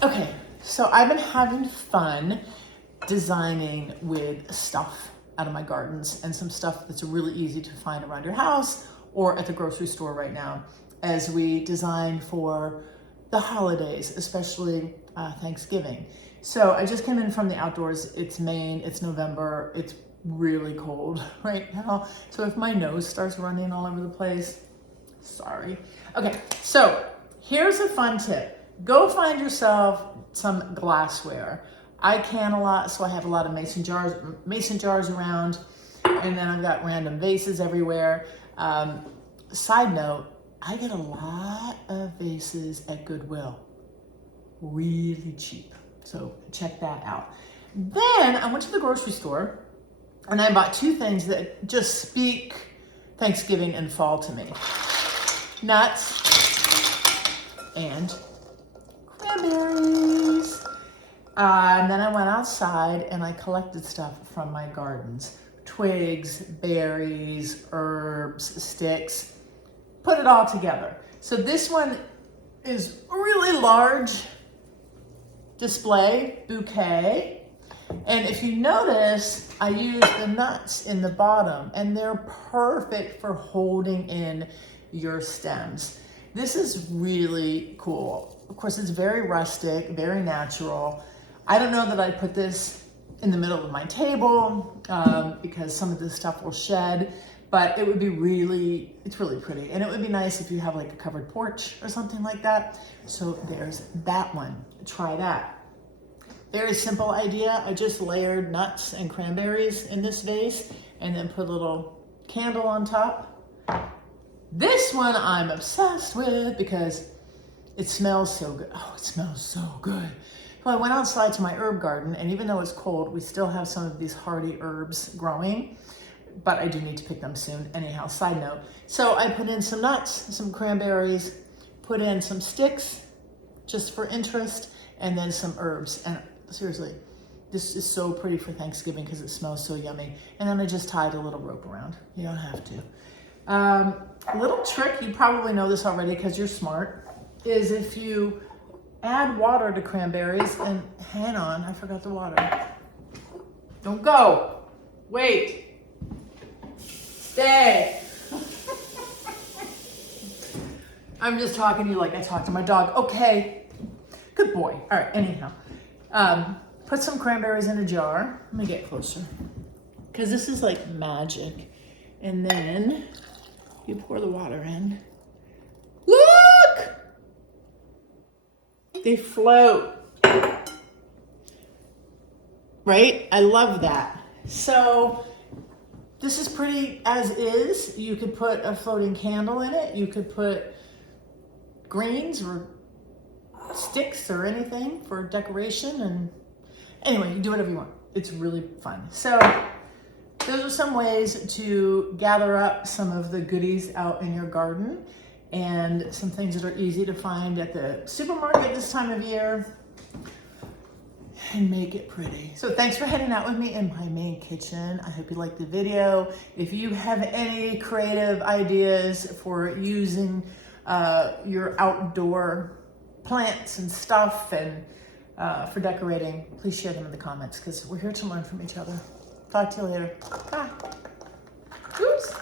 Okay, so I've been having fun designing with stuff out of my gardens and some stuff that's really easy to find around your house or at the grocery store right now as we design for the holidays, especially Thanksgiving. So I just came in from the outdoors. It's Maine, it's November, it's really cold right now. So if my nose starts running all over the place, sorry. Okay, so here's a fun tip. Go find yourself some glassware. I can a lot, so I have a lot of mason jars around, and then I've got random vases everywhere. Side note, I get a lot of vases at Goodwill, really cheap. So check that out. Then I went to the grocery store and I bought two things that just speak Thanksgiving and fall to me. Nuts and cranberries. And then I went outside and I collected stuff from my gardens. Twigs, berries, herbs, sticks. Put it all together. So this one is a really large display bouquet. And if you notice, I use the nuts in the bottom and they're perfect for holding in your stems. This is really cool. Of course, it's very rustic, very natural. I don't know that I'd put this in the middle of my table because some of this stuff will shed, but it would be it's really pretty. And it would be nice if you have like a covered porch or something like that. So there's that one, try that. Very simple idea. I just layered nuts and cranberries in this vase and then put a little candle on top. This one I'm obsessed with because it smells so good. Oh, it smells so good. So I went outside to my herb garden, and even though it's cold, we still have some of these hardy herbs growing, but I do need to pick them soon. Anyhow, side note. So I put in some nuts, some cranberries, put in some sticks just for interest, and then some herbs. And seriously, this is so pretty for Thanksgiving because it smells so yummy. And then I just tied a little rope around. You don't have to. A little trick, you probably know this already because you're smart, is if you add water to cranberries and hang on, I forgot the water. Don't go. Wait. Stay. I'm just talking to you like I talk to my dog. Okay. Good boy. All right, anyhow. Put some cranberries in a jar. Let me get closer. Because this is like magic. And then you pour the water in. Look! They float. Right? I love that. So this is pretty as is. You could put a floating candle in it. You could put greens or sticks or anything for decoration. And anyway, you do whatever you want. It's really fun. So those are some ways to gather up some of the goodies out in your garden and some things that are easy to find at the supermarket this time of year and make it pretty. So thanks for heading out with me in my Maine kitchen. I hope you liked the video. If you have any creative ideas for using your outdoor plants and stuff and for decorating, please share them in the comments because we're here to learn from each other. Talk to you later. Bye. Oops.